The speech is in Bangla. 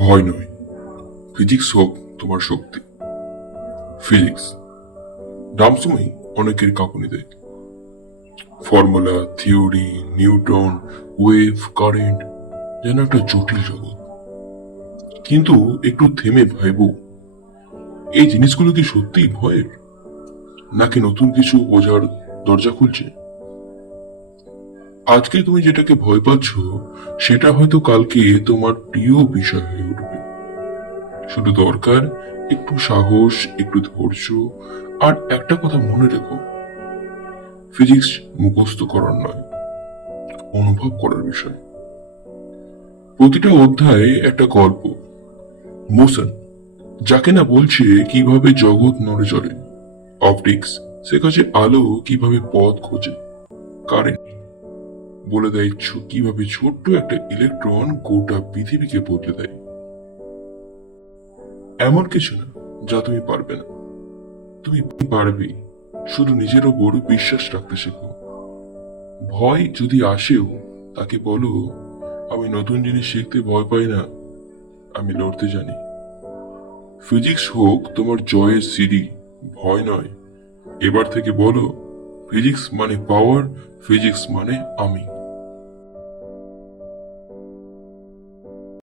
ভয় নয়। ফিজিক্স হোক, তোমার শক্তি। ফিজিক্স। নাম সময় অনেকের কাঁপুনি দেয়। Formula, theory, Newton, wave, current, যেন একটা জটিল জগৎ। কিন্তু একটু থেমে ভাইবো এই জিনিসগুলো কি সত্যিই ভয়ের? নাকি নতুন কিছু বোঝার দরজা খুলছে? আজকে তুমি যেটাকে ভয় পাচ্ছ, সেটা হয়তো কালকে তোমার প্রিয় বিষয় হয়ে উঠবে। শুধু দরকার, একটু সাহস, একটু ধৈর্য, আর একটা কথা মনে রেখো। ফিজিক্স মুখস্থ করার নয়, অনুভব করার বিষয়। প্রতিটা অধ্যায়ে একটা গল্প মোশন যাকে না বলছে কীভাবে জগৎ নড়ে চলে অপটিক্স শেখাচ্ছে আলো কীভাবে পথ খোঁজে। কারেন্ট বলে দেয় কীভাবে ছোট্ট একটা ইলেকট্রন গোটা পৃথিবীকে বদলে দেয়? এমন কিছু না, যা তুমি পারবে না। তুমি পারবে, শুধু নিজের ওপর বিশ্বাস রাখতে শেখো। ভয় যদি আসেও, তাকে বলো, আমি নতুন জিনিস শিখতে ভয় পাই না, আমি লড়তে জানি। ফিজিক্স হোক, তোমার জয়ের সিঁড়ি, ভয় নয়। এবার থেকে বলো ফিজিক্স মানে পাওয়ার ফিজিক্স মানে আমি।